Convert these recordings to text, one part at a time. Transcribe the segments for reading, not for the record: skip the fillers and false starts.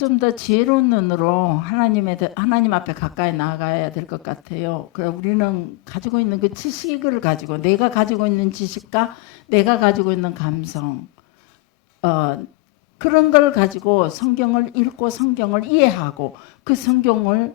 좀 더 지혜로운 눈으로 하나님 앞에 가까이 나아가야 될 것 같아요. 그럼 우리는 가지고 있는 그 지식을 가지고 내가 가지고 있는 지식과 내가 가지고 있는 감성 그런 걸 가지고 성경을 읽고 성경을 이해하고 그 성경을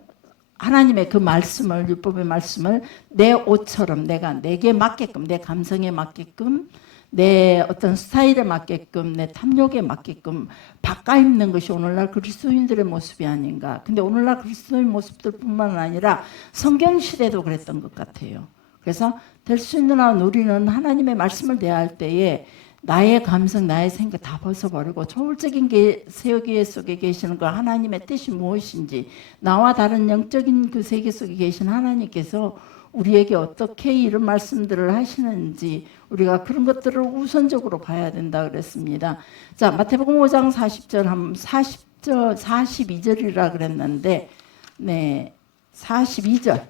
하나님의 그 말씀을 율법의 말씀을 내 옷처럼 내게 맞게끔 내 감성에 맞게끔 내 어떤 스타일에 맞게끔 내 탐욕에 맞게끔 바꿔 입는 것이 오늘날 그리스도인들의 모습이 아닌가. 근데 오늘날 그리스도인 모습들뿐만 아니라 성경 시대도 그랬던 것 같아요. 그래서 될 수 있는 한 우리는 하나님의 말씀을 대할 때에 나의 감성, 나의 생각 다 벗어버리고 초월적인 세계계 속에 계시는 그 하나님의 뜻이 무엇인지 나와 다른 영적인 그 세계 속에 계신 하나님께서 우리에게 어떻게 이런 말씀들을 하시는지 우리가 그런 것들을 우선적으로 봐야 된다 그랬습니다. 자, 마태복음 5장 40절 42절이라 그랬는데 네, 42절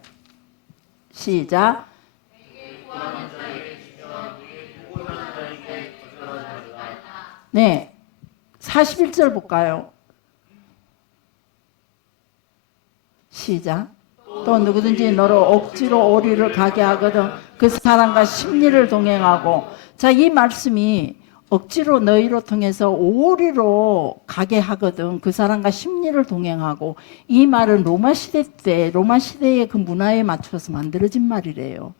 시작. 네, 41절 볼까요? 시작. 또 누구든지 너로 억지로 오리를 가게 하거든 그 사람과 심리를 동행하고. 자, 이 말씀이 억지로 너희로 통해서 오리로 가게 하거든 그 사람과 심리를 동행하고, 이 말은 로마 시대의 그 문화에 맞춰서 만들어진 말이래요.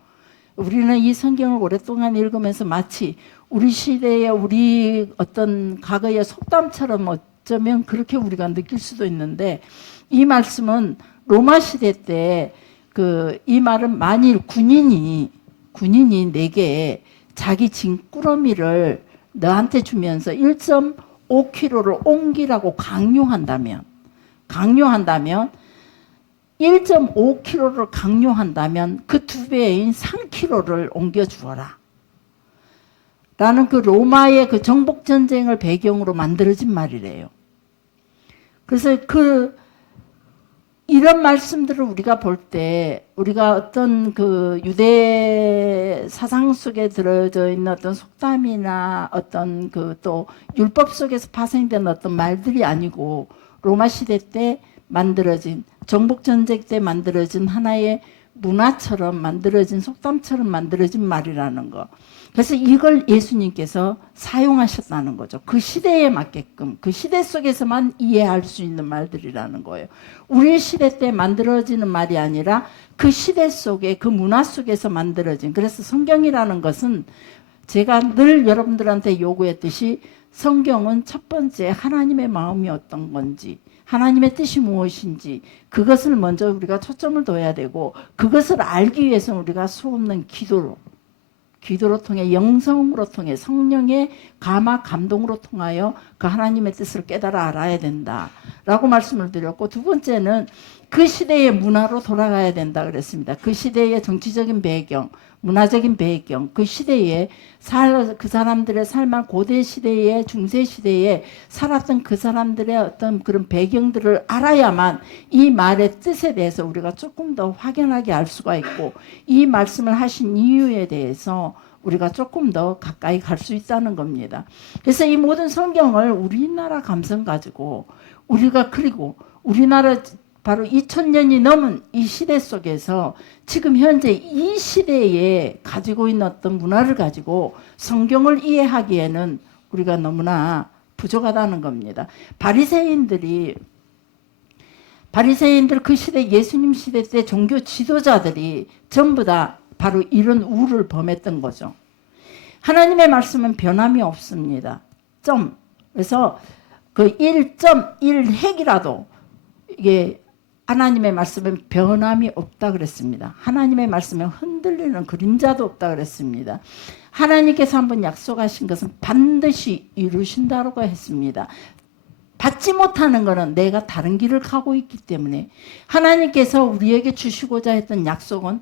우리는 이 성경을 오랫동안 읽으면서 마치 우리 시대의 우리 어떤 과거의 속담처럼 어쩌면 그렇게 우리가 느낄 수도 있는데, 이 말씀은 로마 시대 때 이 말은 만일 군인이 내게 자기 짐꾸러미를 너한테 주면서 1.5kg를 옮기라고 강요한다면 1.5kg를 강요한다면 그 2배인 3kg를 옮겨주어라 라는 그 로마의 그 정복전쟁을 배경으로 만들어진 말이래요. 그래서 이런 말씀들을 우리가 볼 때 우리가 어떤 그 유대 사상 속에 들어져 있는 어떤 속담이나 어떤 그 또 율법 속에서 파생된 어떤 말들이 아니고 로마 시대 때 만들어진 정복전쟁 때 만들어진 하나의 문화처럼 만들어진 속담처럼 만들어진 말이라는 거. 그래서 이걸 예수님께서 사용하셨다는 거죠. 그 시대에 맞게끔 그 시대 속에서만 이해할 수 있는 말들이라는 거예요. 우리 시대 때 만들어지는 말이 아니라 그 시대 속에 그 문화 속에서 만들어진. 그래서 성경이라는 것은 제가 늘 여러분들한테 요구했듯이 성경은 첫 번째 하나님의 마음이 어떤 건지 하나님의 뜻이 무엇인지 그것을 먼저 우리가 초점을 둬야 되고, 그것을 알기 위해서는 우리가 수없는 기도로 통해 영성으로 통해 성령의 감화 감동으로 통하여 그 하나님의 뜻을 깨달아 알아야 된다라고 말씀을 드렸고, 두 번째는 그 시대의 문화로 돌아가야 된다 그랬습니다. 그 시대의 정치적인 배경, 문화적인 배경, 그 시대에 그 사람들의 삶을 고대 시대에 중세 시대에 살았던 그 사람들의 어떤 그런 배경들을 알아야만 이 말의 뜻에 대해서 우리가 조금 더 확연하게 알 수가 있고, 이 말씀을 하신 이유에 대해서 우리가 조금 더 가까이 갈 수 있다는 겁니다. 그래서 이 모든 성경을 우리나라 감성 가지고 그리고 우리나라 바로 2000년이 넘은 이 시대 속에서 지금 현재 이 시대에 가지고 있는 어떤 문화를 가지고 성경을 이해하기에는 우리가 너무나 부족하다는 겁니다. 바리새인들 그 시대 예수님 시대 때 종교 지도자들이 전부 다 바로 이런 우를 범했던 거죠. 하나님의 말씀은 변함이 없습니다. 그래서 그 1.1핵이라도 이게 하나님의 말씀은 변함이 없다 그랬습니다. 하나님의 말씀에 흔들리는 그림자도 없다 그랬습니다. 하나님께서 한번 약속하신 것은 반드시 이루신다고 했습니다. 받지 못하는 것은 내가 다른 길을 가고 있기 때문에, 하나님께서 우리에게 주시고자 했던 약속은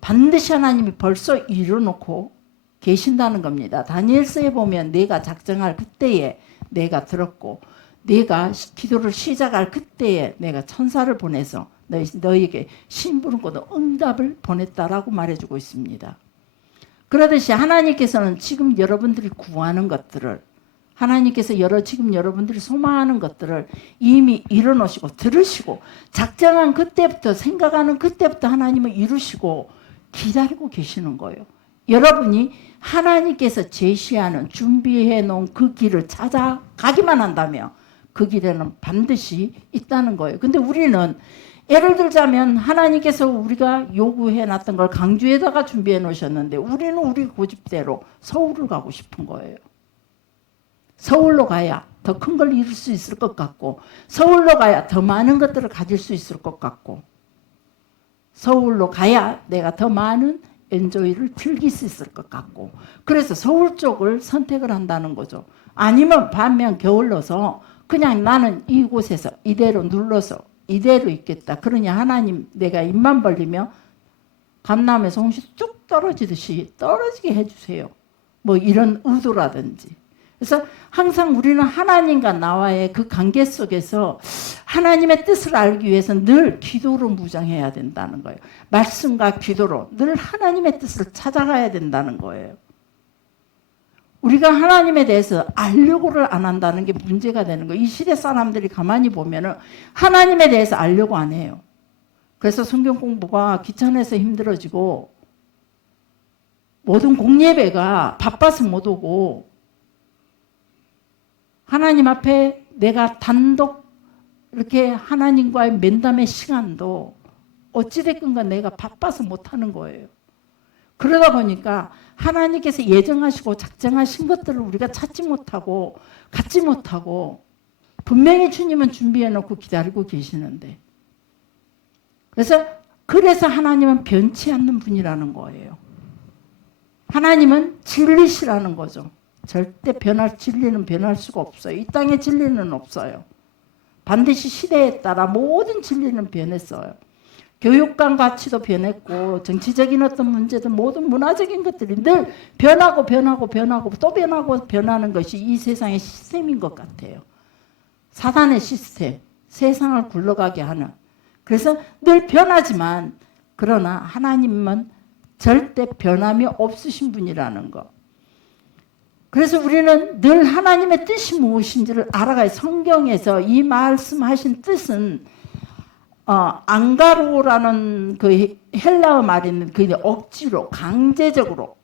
반드시 하나님이 벌써 이루어놓고 계신다는 겁니다. 다니엘서에 보면 내가 작정할 그때에 내가 들었고, 내가 기도를 시작할 그때에 내가 천사를 보내서 너희에게 심부름고도 응답을 보냈다라고 말해주고 있습니다. 그러듯이 하나님께서는 지금 여러분들이 구하는 것들을 하나님께서 지금 여러분들이 소망하는 것들을 이미 이뤄놓으시고 들으시고 작정한 그때부터 생각하는 그때부터 하나님을 이루시고 기다리고 계시는 거예요. 여러분이 하나님께서 제시하는 준비해 놓은 그 길을 찾아가기만 한다면 그 길에는 반드시 있다는 거예요. 근데 우리는 예를 들자면 하나님께서 우리가 요구해 놨던 걸 강주에다가 준비해 놓으셨는데 우리는 우리 고집대로 서울을 가고 싶은 거예요. 서울로 가야 더 큰 걸 이룰 수 있을 것 같고 서울로 가야 더 많은 것들을 가질 수 있을 것 같고 서울로 가야 내가 더 많은 엔조이를 즐길 수 있을 것 같고 그래서 서울 쪽을 선택을 한다는 거죠. 아니면 반면 게을러서 그냥 나는 이곳에서 이대로 눌러서 이대로 있겠다. 그러냐 하나님 내가 입만 벌리면 감남에서 홍시 뚝 떨어지듯이 떨어지게 해주세요. 뭐 이런 의도라든지. 그래서 항상 우리는 하나님과 나와의 그 관계 속에서 하나님의 뜻을 알기 위해서 늘 기도로 무장해야 된다는 거예요. 말씀과 기도로 늘 하나님의 뜻을 찾아가야 된다는 거예요. 우리가 하나님에 대해서 알려고를 안 한다는 게 문제가 되는 거예요. 이 시대 사람들이 가만히 보면은 하나님에 대해서 알려고 안 해요. 그래서 성경 공부가 귀찮아서 힘들어지고 모든 공예배가 바빠서 못 오고 하나님 앞에 내가 단독 이렇게 하나님과의 면담의 시간도 어찌됐건가 내가 바빠서 못하는 거예요. 그러다 보니까 하나님께서 예정하시고 작정하신 것들을 우리가 찾지 못하고 갖지 못하고 분명히 주님은 준비해 놓고 기다리고 계시는데 그래서 하나님은 변치 않는 분이라는 거예요. 하나님은 진리시라는 거죠. 절대 진리는 변할 수가 없어요. 이 땅에 진리는 없어요. 반드시 시대에 따라 모든 진리는 변했어요. 교육관 가치도 변했고 정치적인 어떤 문제든 모든 문화적인 것들이 늘 변하고 또 변하고 변하는 것이 이 세상의 시스템인 것 같아요. 사단의 시스템, 세상을 굴러가게 하는. 그래서 늘 변하지만 그러나 하나님은 절대 변함이 없으신 분이라는 것. 그래서 우리는 늘 하나님의 뜻이 무엇인지를 알아가야 성경에서 이 말씀하신 뜻은 앙가로라는 그 헬라어 말인 그 억지로 강제적으로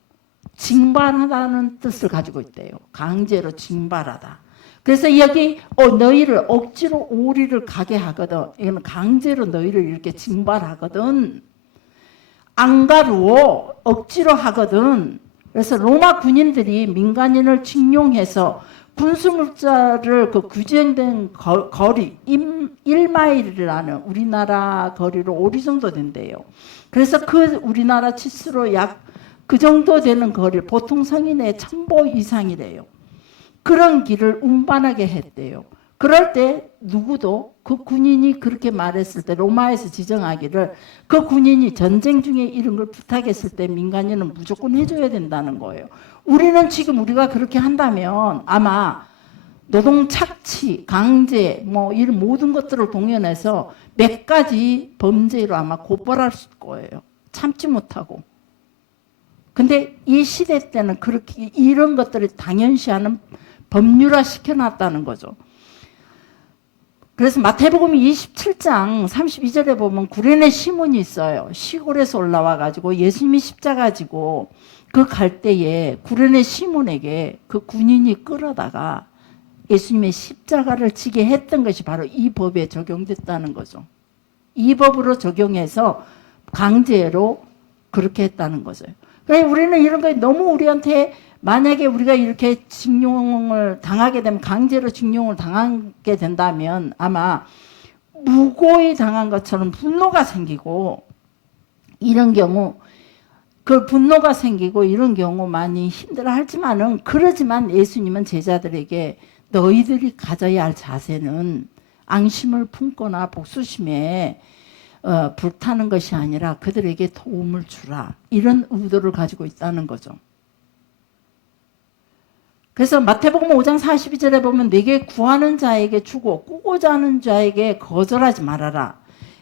징발하다는 뜻을 가지고 있대요. 강제로 징발하다. 그래서 여기 너희를 억지로 오리를 가게 하거든. 이건 강제로 너희를 이렇게 징발하거든. 앙가로 억지로 하거든. 그래서 로마 군인들이 민간인을 징용해서 군수물자를 그 규정된 거리 1마일이라는 우리나라 거리로 5리 정도 된대요. 그래서 그 우리나라 치수로 약 그 정도 되는 거리 보통 성인의 1000보 이상이래요. 그런 길을 운반하게 했대요. 그럴 때 누구도 그 군인이 그렇게 말했을 때 로마에서 지정하기를 그 군인이 전쟁 중에 이런 걸 부탁했을 때 민간인은 무조건 해줘야 된다는 거예요. 우리는 지금 우리가 그렇게 한다면 아마 노동 착취, 강제 뭐 이런 모든 것들을 동원해서 몇 가지 범죄로 아마 고발할 거예요. 참지 못하고. 근데 이 시대 때는 그렇게 이런 것들을 당연시하는 법률화 시켜놨다는 거죠. 그래서 마태복음 27장 32절에 보면 구레네 시몬이 있어요. 시골에서 올라와 가지고 예수님이 십자가 지고 그 갈 때에 구레네 시몬에게 그 군인이 끌어다가 예수님의 십자가를 지게 했던 것이 바로 이 법에 적용됐다는 거죠. 이 법으로 적용해서 강제로 그렇게 했다는 거죠. 그래서 우리는 이런 거 너무 우리한테 만약에 우리가 이렇게 징용을 당하게 되면 강제로 징용을 당하게 된다면 아마 무고히 당한 것처럼 분노가 생기고 이런 경우 그 분노가 생기고 이런 경우 많이 힘들어하지만은 그러지만 예수님은 제자들에게 너희들이 가져야 할 자세는 앙심을 품거나 복수심에 불타는 것이 아니라 그들에게 도움을 주라 이런 의도를 가지고 있다는 거죠. 그래서 마태복음 5장 42절에 보면 내게 구하는 자에게 주고 꾸고자 하는 자에게 거절하지 말아라.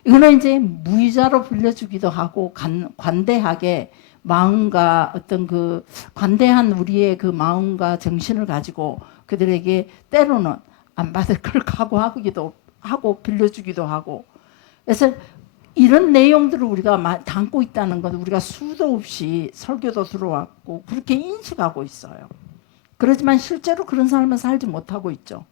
이거는 이제 무이자로 빌려주기도 하고 관대하게 마음과 어떤 그 관대한 우리의 그 마음과 정신을 가지고 그들에게 때로는 안 받을 걸 각오하기도 하고 빌려주기도 하고. 그래서 이런 내용들을 우리가 담고 있다는 건 우리가 수도 없이 설교도 들어왔고 그렇게 인식하고 있어요. 그렇지만 실제로 그런 삶을 살지 못하고 있죠.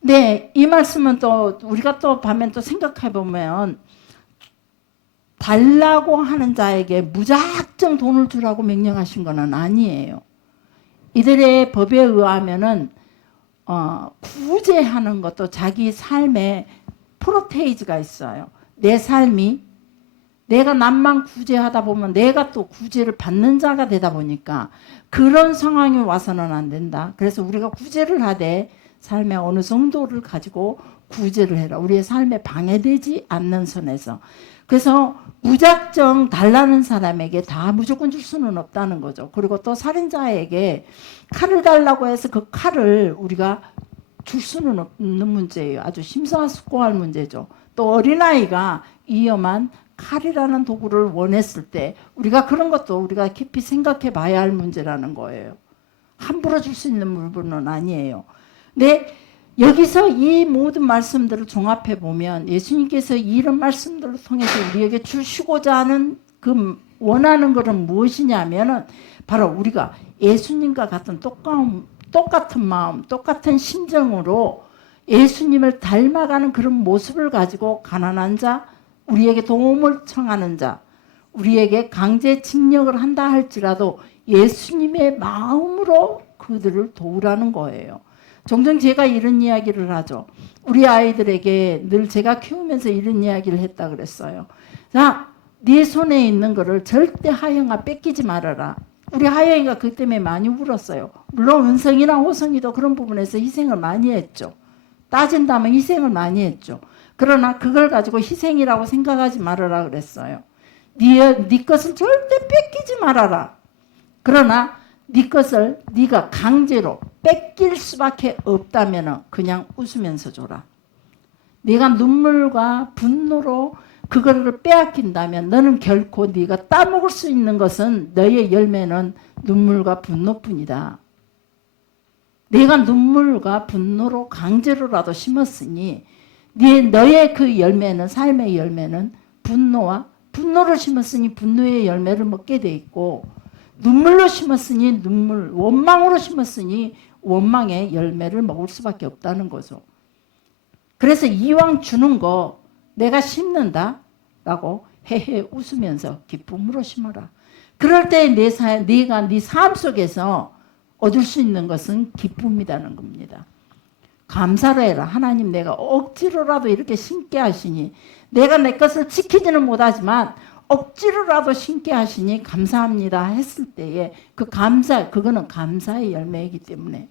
네, 이 말씀은 또 우리가 또 반면 또 생각해 보면 달라고 하는 자에게 무작정 돈을 주라고 명령하신 것은 아니에요. 이들의 법에 의하면은 구제하는 것도 자기 삶에 프로테이즈가 있어요. 내 삶이 내가 남만 구제하다 보면 내가 또 구제를 받는 자가 되다 보니까 그런 상황이 와서는 안 된다. 그래서 우리가 구제를 하되 삶의 어느 정도를 가지고 구제를 해라. 우리의 삶에 방해되지 않는 선에서. 그래서 무작정 달라는 사람에게 다 무조건 줄 수는 없다는 거죠. 그리고 또 살인자에게 칼을 달라고 해서 그 칼을 우리가 줄 수는 없는 문제예요. 아주 심사숙고할 문제죠. 또 어린아이가 위험한 칼이라는 도구를 원했을 때 우리가 그런 것도 우리가 깊이 생각해 봐야 할 문제라는 거예요. 함부로 줄 수 있는 물건은 아니에요. 근데 여기서 이 모든 말씀들을 종합해 보면 예수님께서 이런 말씀들을 통해서 우리에게 주시고자 하는 그 원하는 것은 무엇이냐면은 바로 우리가 예수님과 같은 똑같은 마음, 똑같은 심정으로 예수님을 닮아가는 그런 모습을 가지고 가난한 자, 우리에게 도움을 청하는 자, 우리에게 강제 징역을 한다 할지라도 예수님의 마음으로 그들을 도우라는 거예요. 종종 제가 이런 이야기를 하죠. 우리 아이들에게 늘 제가 키우면서 이런 이야기를 했다 그랬어요. 자, 네 손에 있는 거를 절대 하영아 뺏기지 말아라. 우리 하영이가 그 때문에 많이 울었어요. 물론 은성이나 호성이도 그런 부분에서 희생을 많이 했죠. 따진다면 희생을 많이 했죠. 그러나 그걸 가지고 희생이라고 생각하지 말아라 그랬어요. 네 것을 절대 뺏기지 말아라. 그러나 네 것을 네가 강제로 뺏길 수밖에 없다면 그냥 웃으면서 줘라. 네가 눈물과 분노로 그거를 빼앗긴다면 너는 결코 네가 따먹을 수 있는 것은 너의 열매는 눈물과 분노뿐이다. 내가 눈물과 분노로 강제로라도 심었으니 너의 그 열매는 삶의 열매는 분노를 심었으니 분노의 열매를 먹게 돼 있고 눈물로 심었으니 눈물, 원망으로 심었으니 원망의 열매를 먹을 수밖에 없다는 거죠. 그래서 이왕 주는 거 내가 심는다라고 헤헤 웃으면서 기쁨으로 심어라. 그럴 때 네가 네 삶 속에서 얻을 수 있는 것은 기쁨이라는 겁니다. 감사를 해라. 하나님 내가 억지로라도 이렇게 심게 하시니 내가 내 것을 지키지는 못하지만 억지로라도 심게 하시니 감사합니다 했을 때에 그 그거는 감사의 열매이기 때문에.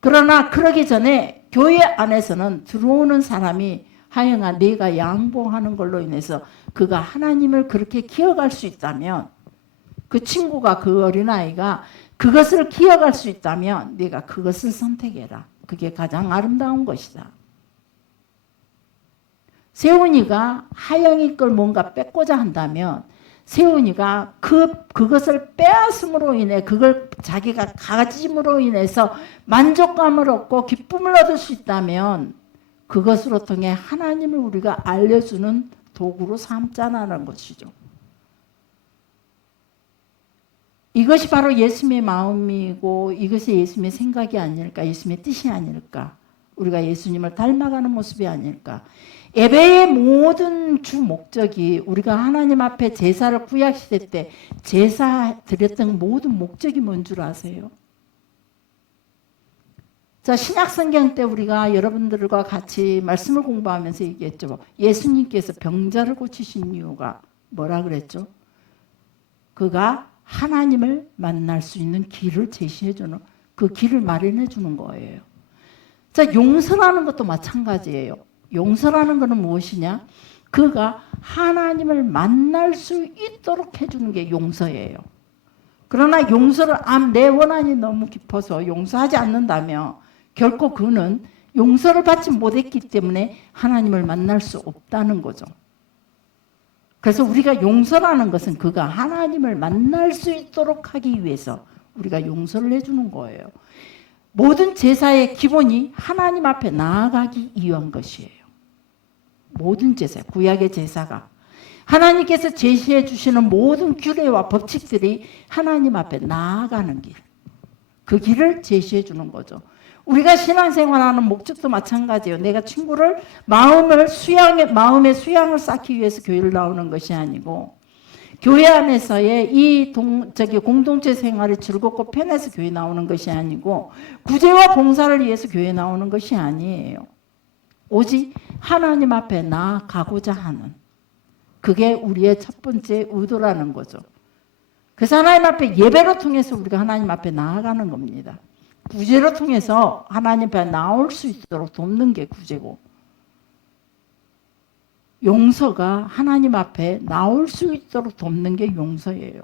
그러나 그러기 전에 교회 안에서는 들어오는 사람이 하영아 네가 양보하는 걸로 인해서 그가 하나님을 그렇게 기억할 수 있다면 그 친구가 그 어린아이가 그것을 기억할 수 있다면 네가 그것을 선택해라. 그게 가장 아름다운 것이다. 세훈이가 하영이 걸 뭔가 뺏고자 한다면 세훈이가 그것을 빼앗음으로 인해 그걸 자기가 가짐으로 인해서 만족감을 얻고 기쁨을 얻을 수 있다면 그것으로 통해 하나님을 우리가 알려주는 도구로 삼자라는 것이죠. 이것이 바로 예수님의 마음이고 이것이 예수님의 생각이 아닐까, 예수님의 뜻이 아닐까, 우리가 예수님을 닮아가는 모습이 아닐까. 예배의 모든 주 목적이 우리가 하나님 앞에 제사를 구약시대 때 제사 드렸던 모든 목적이 뭔 줄 아세요? 자, 신약성경 때 우리가 여러분들과 같이 말씀을 공부하면서 얘기했죠. 예수님께서 병자를 고치신 이유가 뭐라 그랬죠? 그가 하나님을 만날 수 있는 길을 제시해주는 그 길을 마련해주는 거예요. 자, 용서라는 것도 마찬가지예요. 용서라는 것은 무엇이냐? 그가 하나님을 만날 수 있도록 해주는 게 용서예요. 그러나 용서를 내 원한이 너무 깊어서 용서하지 않는다면 결코 그는 용서를 받지 못했기 때문에 하나님을 만날 수 없다는 거죠. 그래서 우리가 용서라는 것은 그가 하나님을 만날 수 있도록 하기 위해서 우리가 용서를 해주는 거예요. 모든 제사의 기본이 하나님 앞에 나아가기 위한 것이에요. 모든 제사, 구약의 제사가 하나님께서 제시해 주시는 모든 규례와 법칙들이 하나님 앞에 나아가는 길, 그 길을 제시해 주는 거죠. 우리가 신앙생활하는 목적도 마찬가지예요. 내가 친구를 마음의 수양을 쌓기 위해서 교회를 나오는 것이 아니고, 교회 안에서의 이 공동체 생활이 즐겁고 편해서 교회 나오는 것이 아니고, 구제와 봉사를 위해서 교회 나오는 것이 아니에요. 오직 하나님 앞에 나아가고자 하는, 그게 우리의 첫 번째 의도라는 거죠. 그래서 하나님 앞에 예배로 통해서 우리가 하나님 앞에 나아가는 겁니다. 구제로 통해서 하나님 앞에 나올 수 있도록 돕는 게 구제고, 용서가 하나님 앞에 나올 수 있도록 돕는 게 용서예요.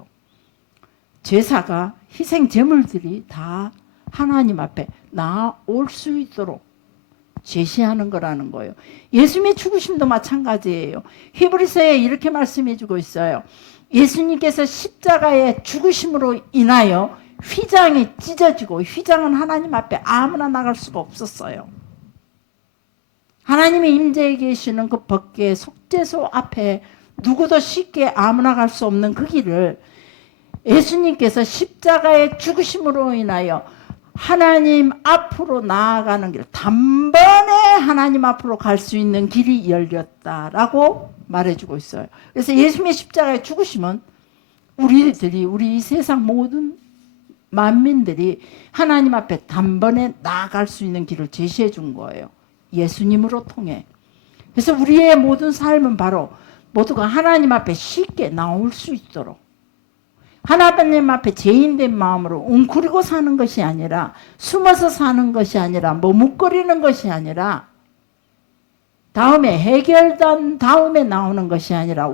제사가 희생 제물들이 다 하나님 앞에 나올 수 있도록 제시하는 거라는 거예요. 예수님의 죽으심도 마찬가지예요. 히브리서에 이렇게 말씀해 주고 있어요. 예수님께서 십자가의 죽으심으로 인하여 휘장이 찢어지고, 휘장은 하나님 앞에 아무나 나갈 수가 없었어요. 하나님의 임재에 계시는 그 법궤 속죄소 앞에 누구도 쉽게 아무나 갈 수 없는 그 길을 예수님께서 십자가의 죽으심으로 인하여 하나님 앞으로 나아가는 길, 단번에 하나님 앞으로 갈 수 있는 길이 열렸다라고 말해주고 있어요. 그래서 예수님의 십자가의 죽으심은 우리 이 세상 모든 만민들이 하나님 앞에 단번에 나아갈 수 있는 길을 제시해 준 거예요. 예수님으로 통해. 그래서 우리의 모든 삶은 바로 모두가 하나님 앞에 쉽게 나올 수 있도록, 하나님 앞에 죄인된 마음으로 웅크리고 사는 것이 아니라, 숨어서 사는 것이 아니라, 머뭇거리는 것이 아니라, 다음에 해결된 다음에 나오는 것이 아니라,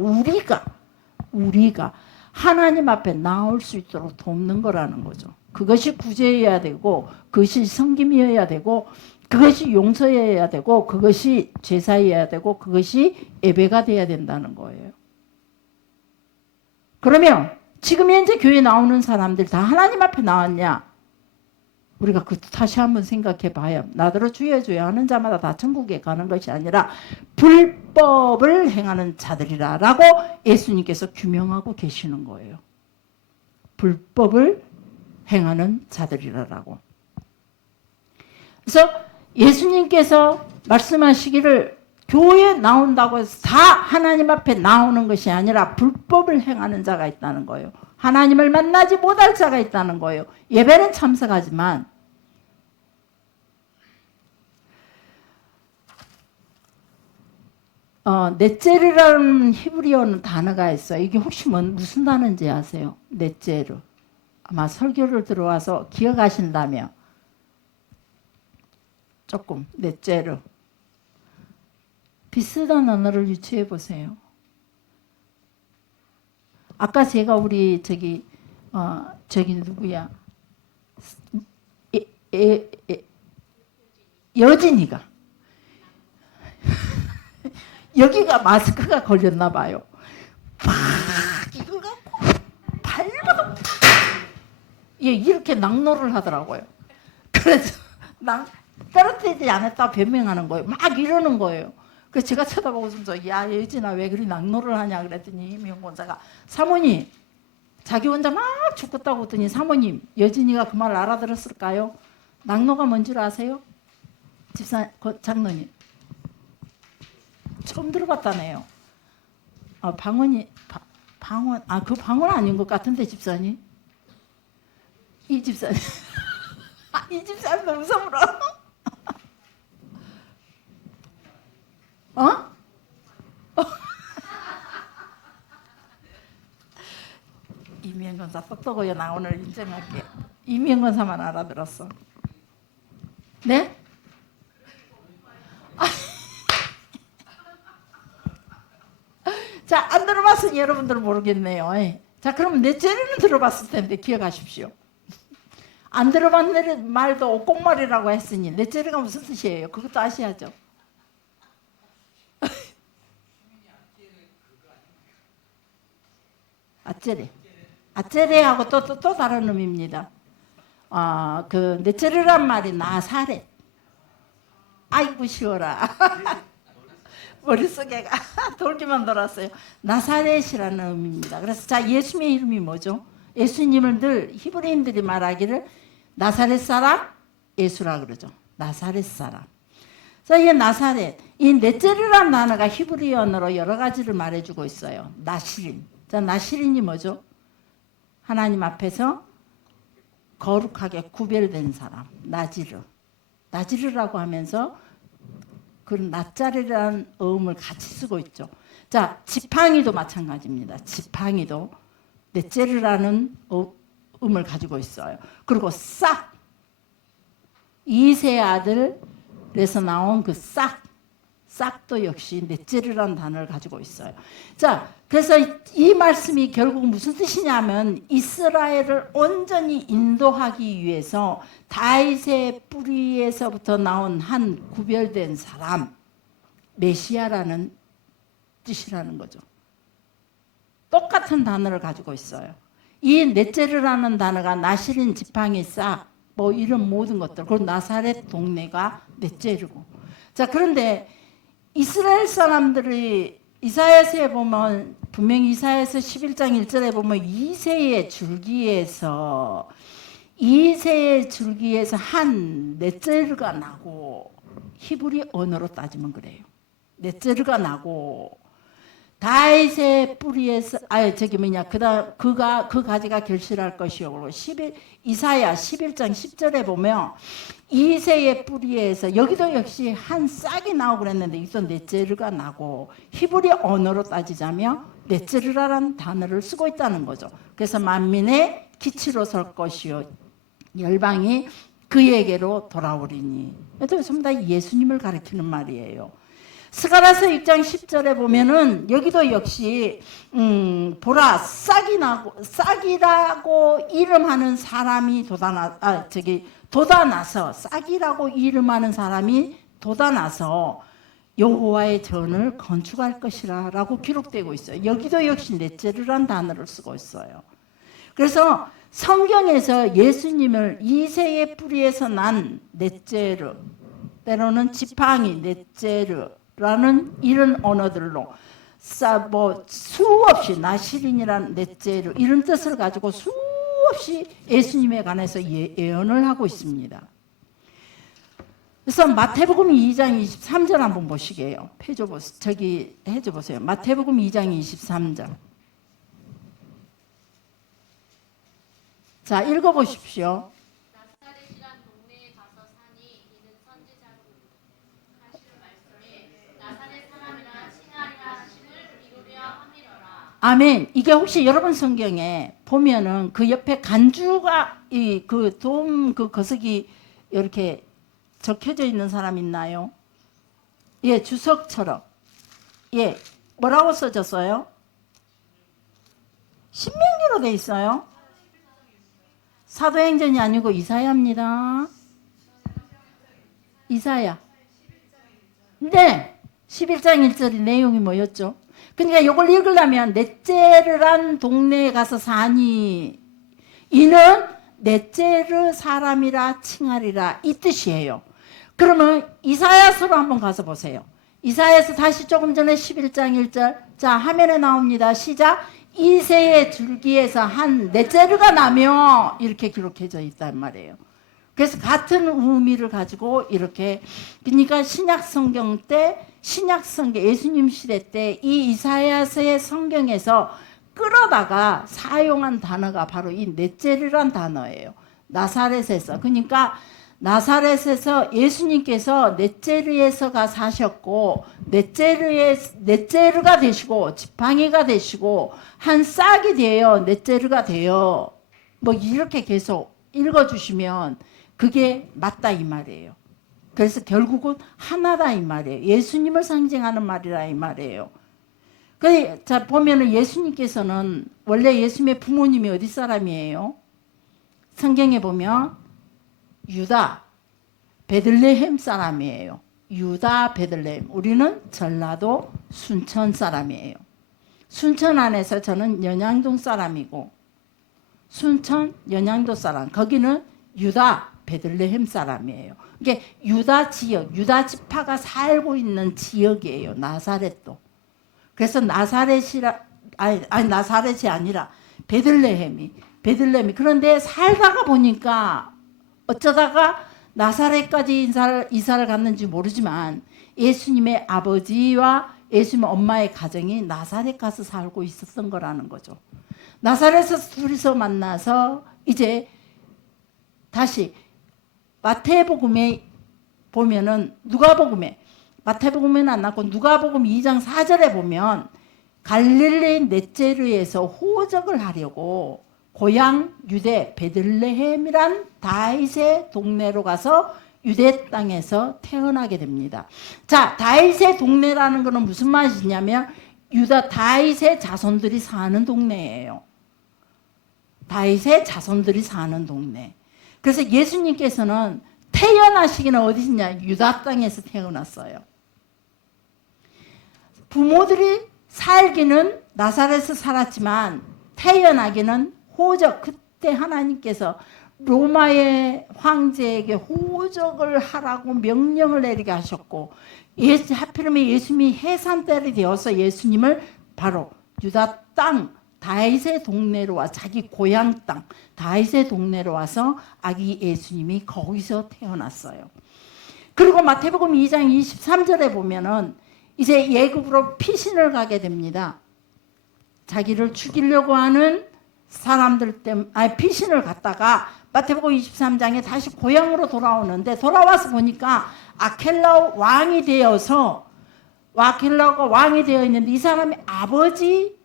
우리가 하나님 앞에 나올 수 있도록 돕는 거라는 거죠. 그것이 구제여야 되고, 그것이 섬김이어야 되고, 그것이 용서여야 되고, 그것이 제사여야 되고, 그것이 예배가 돼야 된다는 거예요. 그러면 지금 현재 교회 나오는 사람들 다 하나님 앞에 나왔냐? 우리가 다시 한번 생각해 봐요. 나더러 주여 주여 하는 자마다 다 천국에 가는 것이 아니라 불법을 행하는 자들이라 라고 예수님께서 규명하고 계시는 거예요. 불법을 행하는 자들이라고. 그래서 예수님께서 말씀하시기를 교회에 나온다고 해서 다 하나님 앞에 나오는 것이 아니라 불법을 행하는 자가 있다는 거예요. 하나님을 만나지 못할 자가 있다는 거예요. 예배는 참석하지만 넷제르라는 히브리어 단어가 있어요. 이게 혹시 무슨 단어인지 아세요? 넷제르. 아마 설교를 들어와서 기억하신다면 조금 넷제르. 비슷한 언어를 유추해 보세요. 아까 제가 우리 저기 누구야? 여진이가 여기가 마스크가 걸렸나 봐요. 막 이걸 갖고 발로 이렇게 낙노를 하더라고요. 그래서 떨어뜨리지 않았다 변명하는 거예요. 막 이러는 거예요. 그래서 제가 쳐다보고서 야 여진아 왜 그리 낙노를 하냐 그랬더니 임용권자가 사모님 자기 혼자 막 죽겠다고 했더니 사모님 여진이가 그 말 알아들었을까요? 낙노가 뭔 줄 아세요? 장로님 처음 들어봤다네요. 방언 그 방언 아닌 것 같은데 집사님. 이 집사님 이 집사님 너무 무서워. 이명건사 똑똑하게 나 오늘 인정할게. 이명건사만 알아들었어. 네? 자, 안 들어봤으니 여러분들은 모르겠네요. 자, 그럼 넷째는 들어봤을 텐데 기억하십시오. 안 들어봤는 말도 옥곡말이라고 했으니 넷째가 무슨 뜻이에요? 그것도 아셔야죠. 아째레. 아째레하고 또 다른 의미입니다. 그 넷째르란 말이 나사렛. 아이고 쉬워라. 머릿속에 돌기만 돌았어요. 나사렛이라는 의미입니다. 그래서 자, 예수님의 이름이 뭐죠? 예수님을 늘 히브리인들이 말하기를 나사렛 사람 예수라 그러죠. 나사렛 사람. 자, 이 나사렛, 이 넷째르란 단어가 히브리어로 여러 가지를 말해주고 있어요. 나시린. 자, 나시린이 뭐죠? 하나님 앞에서 거룩하게 구별된 사람, 나지르. 나지르라고 하면서 그런 낯자리라는 어음을 같이 쓰고 있죠. 자, 지팡이도 마찬가지입니다. 지팡이도 넷째르라는 음을 가지고 있어요. 그리고 싹, 이세 아들에서 나온 그 싹도 역시 넷째르라는 단어를 가지고 있어요. 자, 그래서 이 말씀이 결국 무슨 뜻이냐면 이스라엘을 온전히 인도하기 위해서 다윗의 뿌리에서부터 나온 한 구별된 사람, 메시아라는 뜻이라는 거죠. 똑같은 단어를 가지고 있어요. 이 넷째르라는 단어가 나시린, 지팡이, 싹, 뭐 이런 모든 것들, 그리고 나사렛 동네가 넷째르고. 자, 그런데 이스라엘 사람들이 이사야서에 보면 분명히 이사야서 11장 1절에 보면 이새의 줄기에서 한 넷째르가 나고, 히브리 언어로 따지면 그래요. 넷째르가 나고 다윗의 뿌리에서 그 가지가 결실할 것이요. 이사야 11장 10절에 보면 이새의 뿌리에서 여기도 역시 한 싹이 나오고 그랬는데 이또 넷째르가 나고, 히브리 언어로 따지자면 넷째르라는 단어를 쓰고 있다는 거죠. 그래서 만민의 기치로 설 것이요 열방이 그에게로 돌아오리니. 이것도 전부 다 예수님을 가리키는 말이에요. 스가랴서 6장 10절에 보면은 여기도 역시 보라 싹이라고 이름하는 사람이 돋아나서 싹이라고 이름하는 사람이 돋아나서 여호와의 전을 건축할 것이라라고 기록되고 있어요. 여기도 역시 넷째르란 단어를 쓰고 있어요. 그래서 성경에서 예수님을 이새의 뿌리에서 난 넷째르, 때로는 지팡이, 넷째르라는 이런 언어들로 수없이 나시린이라는 넷째르 이런 뜻을 가지고 수없이 예수님에 관해서 예언을 하고 있습니다. 그래서 마태복음 2장 23절 한번 보시게요. 해줘보세요. 마태복음 2장 23절. 자, 읽어보십시오. 나사렛이란 동네에 가서 사니 이는 선지자로 하시는 말씀에 나사렛 사람이라 칭하리라 하심을 이루려 함이로라. 아멘. 이게 혹시 여러분 성경에 보면은 그 옆에 간주가 그 거석이 이렇게 적혀져 있는 사람 있나요? 예, 주석처럼. 예, 뭐라고 써졌어요? 신명기로 돼 있어요. 사도행전이 아니고 이사야입니다. 이사야. 네. 11장 1절의 내용이 뭐였죠? 그러니까 이걸 읽으려면 넷째르란 동네에 가서 사니 이는 넷째르 사람이라 칭하리라 이 뜻이에요. 그러면 이사야서로 한번 가서 보세요. 이사야서 다시 조금 전에 11장 1절. 자, 화면에 나옵니다. 시작. 이새의 줄기에서 한 넷째르가 나며 이렇게 기록해져 있단 말이에요. 그래서 같은 의미를 가지고 이렇게, 그러니까 신약성경 예수님 시대 때 이 이사야서의 성경에서 끌어다가 사용한 단어가 바로 이 넷째르란 단어예요. 나사렛에서. 그러니까 나사렛에서 예수님께서 넷째르에서가 사셨고 넷째르가 되시고 지팡이가 되시고 한 싹이 되어 넷째르가 되어 뭐 이렇게 계속 읽어주시면 그게 맞다 이 말이에요. 그래서 결국은 하나다 이 말이에요. 예수님을 상징하는 말이라 이 말이에요. 자, 보면은 예수님께서는 원래 예수님의 부모님이 어디 사람이에요? 성경에 보면 유다 베들레헴 사람이에요. 유다 베들레헴. 우리는 전라도 순천 사람이에요. 순천 안에서 저는 연양동 사람이고 순천 연양도 사람. 거기는 유다 베들레헴 사람이에요. 이게 유다 지역, 유다 지파가 살고 있는 지역이에요. 나사렛도. 그래서 나사렛이 아니라 베들레헴이. 그런데 살다가 보니까 어쩌다가 나사렛까지 이사를 갔는지 모르지만 예수님의 아버지와 예수님 엄마의 가정이 나사렛 가서 살고 있었던 거라는 거죠. 나사렛에서 둘이서 만나서 이제 다시 마태복음에 보면은 마태복음에는 안 나고 누가복음 2장 4절에 보면 갈릴리 넷제르에서 호적을 하려고 고향 유대 베들레헴이란 다윗의 동네로 가서 유대 땅에서 태어나게 됩니다. 자, 다윗의 동네라는 것은 무슨 말이냐면 유다 다윗의 자손들이 사는 동네예요. 다윗의 자손들이 사는 동네. 그래서 예수님께서는 태어나시기는 어디냐? 유다 땅에서 태어났어요. 부모들이 살기는 나사렛에서 살았지만 태어나기는 호적, 그때 하나님께서 로마의 황제에게 호적을 하라고 명령을 내리게 하셨고 하필이면 예수님이 해산때이 되어서 예수님을 바로 유다 땅 다윗의 동네로 와 자기 고향 땅 다윗의 동네로 와서 아기 예수님이 거기서 태어났어요. 그리고 마태복음 2장 23절에 보면은 이제 예굽으로 피신을 가게 됩니다. 자기를 죽이려고 하는 사람들 때문에 피신을 갔다가 마태복음 23장에 다시 고향으로 돌아오는데 돌아와서 보니까 아켈라가 왕이 되어 있는데 이 사람이 아버지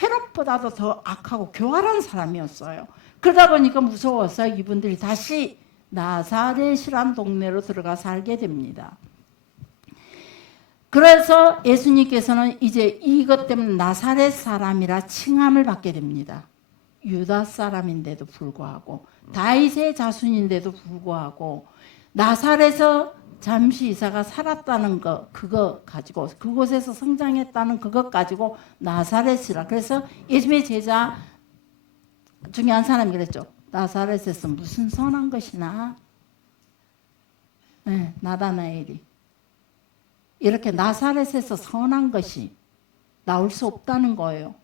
헤롯보다도 더 악하고 교활한 사람이었어요. 그러다 보니까 무서워서 이분들이 다시 나사렛이란 동네로 들어가 살게 됩니다. 그래서 예수님께서는 이제 이것 때문에 나사렛 사람이라 칭함을 받게 됩니다. 유다 사람인데도 불구하고 다윗의 자손인데도 불구하고 나사렛에서 잠시 이사가 살았다는 거 그거 가지고 그곳에서 성장했다는 그것 가지고 나사렛이라. 그래서 예수님의 제자 중에 한 사람이 그랬죠. 나사렛에서 무슨 선한 것이나 네, 나다나엘이 이렇게 나사렛에서 선한 것이 나올 수 없다는 거예요.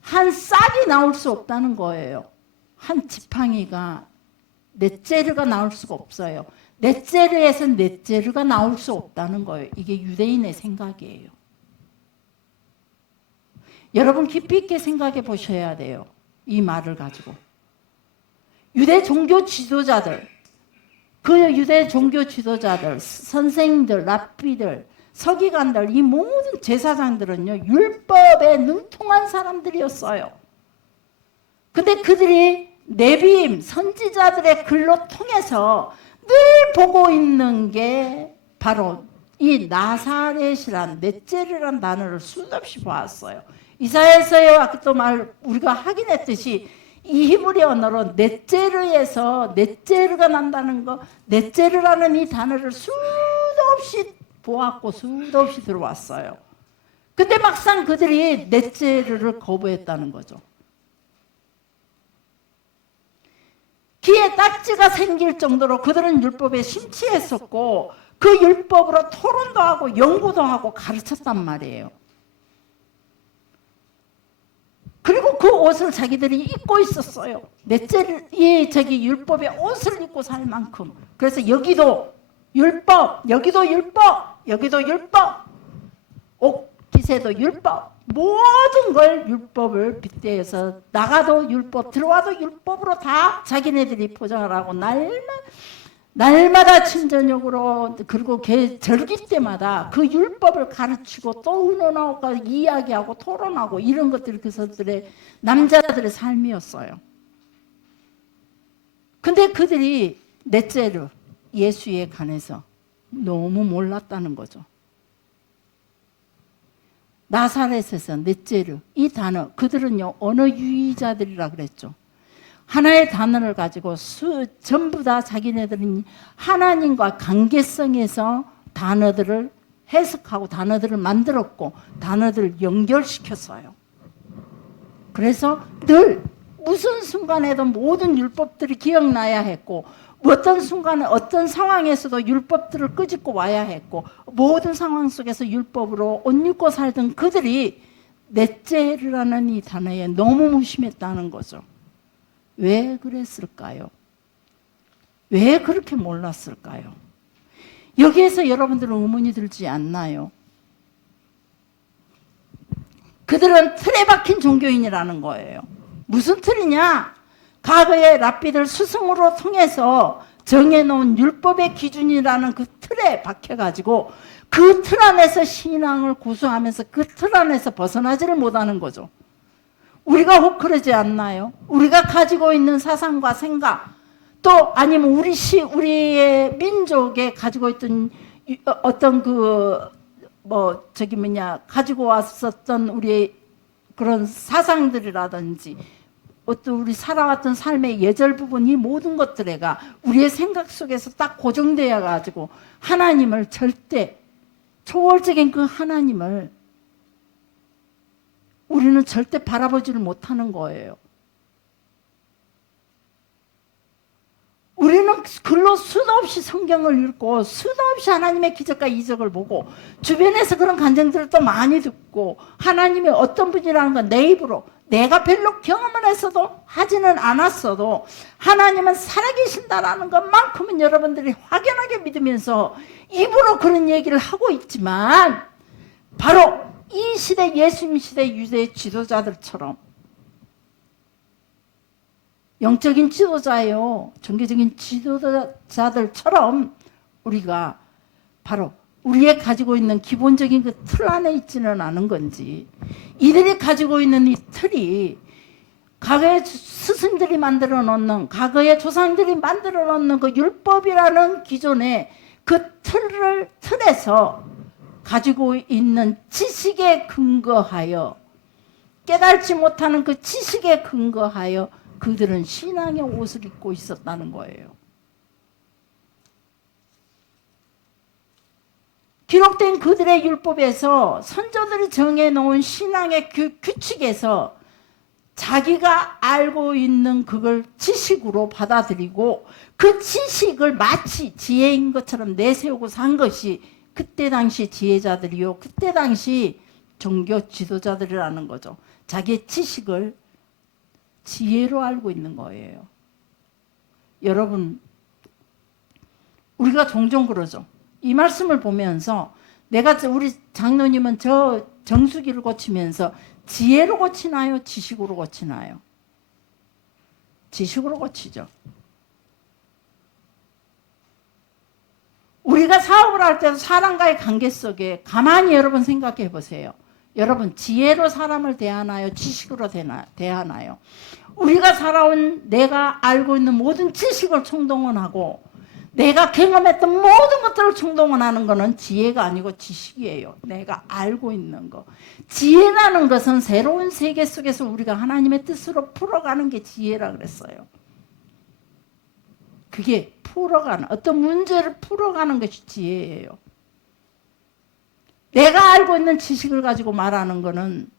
한 싹이 나올 수 없다는 거예요. 한 지팡이가 넷제르가 나올 수가 없어요. 넷제르에서 넷제르가 나올 수 없다는 거예요. 이게 유대인의 생각이에요. 여러분 깊이 있게 생각해 보셔야 돼요. 이 말을 가지고. 유대 종교 지도자들, 선생들, 랍비들, 서기관들, 이 모든 제사장들은요, 율법에 능통한 사람들이었어요. 근데 그들이 네비임, 선지자들의 글로 통해서 늘 보고 있는 게 바로 이 나사렛이란 넷제르란 단어를 수도 없이 보았어요. 이사야서에 아까 또 우리가 확인했듯이 이 히브리 언어로 넷제르에서 넷제르가 난다는 거, 넷제르라는 이 단어를 수도 없이 보았고 수도 없이 들어왔어요. 근데 막상 그들이 넷제르를 거부했다는 거죠. 귀에 딱지가 생길 정도로 그들은 율법에 심취했었고 그 율법으로 토론도 하고 연구도 하고 가르쳤단 말이에요. 그리고 그 옷을 자기들이 입고 있었어요. 율법의 옷을 입고 살 만큼. 그래서 여기도 율법, 여기도 율법, 여기도 율법, 옷깃에도 율법, 모든 걸 율법을 빗대어서 나가도 율법, 들어와도 율법으로 다 자기네들이 포장을 하고 날마다 친저녁으로 그리고 절기 때마다 그 율법을 가르치고 또 의논하고 이야기하고 토론하고 이런 것들이 그들의 남자들의 삶이었어요. 근데 그들이 넷째로 예수에 관해서 너무 몰랐다는 거죠. 나사렛에서 넷째로 이 단어 그들은요 언어 유의자들이라 그랬죠. 하나의 단어를 가지고 전부 다 자기네들은 하나님과 관계성에서 단어들을 해석하고 단어들을 만들었고 단어들을 연결시켰어요. 그래서 늘 무슨 순간에도 모든 율법들이 기억나야 했고, 어떤 순간에 어떤 상황에서도 율법들을 끄집고 와야 했고, 모든 상황 속에서 율법으로 옷 입고 살던 그들이 넷째라는 이 단어에 너무 무심했다는 거죠. 왜 그랬을까요? 왜 그렇게 몰랐을까요? 여기에서 여러분들은 의문이 들지 않나요? 그들은 틀에 박힌 종교인이라는 거예요. 무슨 틀이냐? 과거의 랍비들 스승으로 통해서 정해놓은 율법의 기준이라는 그 틀에 박혀가지고 그 틀 안에서 신앙을 구수하면서 그 틀 안에서 벗어나지를 못하는 거죠. 우리가 혹 그러지 않나요? 우리가 가지고 있는 사상과 생각, 또 아니면 우리의 민족에 가지고 있던 어떤 가지고 왔었던 우리의 그런 사상들이라든지 어떤 우리 살아왔던 삶의 예절 부분, 이 모든 것들에가 우리의 생각 속에서 딱 고정되어 가지고 하나님을 절대 초월적인 그 하나님을 우리는 절대 바라보지를 못하는 거예요. 우리는 글로 수도 없이 성경을 읽고 수도 없이 하나님의 기적과 이적을 보고 주변에서 그런 간증들을 또 많이 듣고 하나님이 어떤 분이라는 건 내 입으로 내가 별로 경험을 했어도 하지는 않았어도 하나님은 살아계신다라는 것만큼은 여러분들이 확연하게 믿으면서 입으로 그런 얘기를 하고 있지만 바로 이 시대 예수님 시대 유대 지도자들처럼 영적인 지도자예요. 종교적인 지도자들처럼 우리가 바로 우리의 가지고 있는 기본적인 그 틀 안에 있지는 않은 건지, 이들이 가지고 있는 이 틀이 과거의 스승들이 만들어 놓는, 과거의 조상들이 만들어 놓는 그 율법이라는 기존의 그 틀에서 가지고 있는 지식에 근거하여, 깨달지 못하는 그 지식에 근거하여 그들은 신앙의 옷을 입고 있었다는 거예요. 기록된 그들의 율법에서 선조들이 정해놓은 신앙의 규칙에서 자기가 알고 있는 그걸 지식으로 받아들이고 그 지식을 마치 지혜인 것처럼 내세우고 산 것이 그때 당시 지혜자들이요, 그때 당시 종교 지도자들이라는 거죠. 자기의 지식을 지혜로 알고 있는 거예요. 여러분, 우리가 종종 그러죠. 이 말씀을 보면서 우리 장로님은 저 정수기를 고치면서 지혜로 고치나요? 지식으로 고치나요? 지식으로 고치죠. 우리가 사업을 할 때도 사람과의 관계 속에 가만히 여러분 생각해 보세요. 여러분, 지혜로 사람을 대하나요? 지식으로 대하나요? 우리가 살아온 내가 알고 있는 모든 지식을 총동원하고 내가 경험했던 모든 것들을 총동원하는 것은 지혜가 아니고 지식이에요. 내가 알고 있는 거. 지혜라는 것은 새로운 세계 속에서 우리가 하나님의 뜻으로 풀어가는 게 지혜라 그랬어요. 그게 풀어가는, 어떤 문제를 풀어가는 것이 지혜예요. 내가 알고 있는 지식을 가지고 말하는 거는,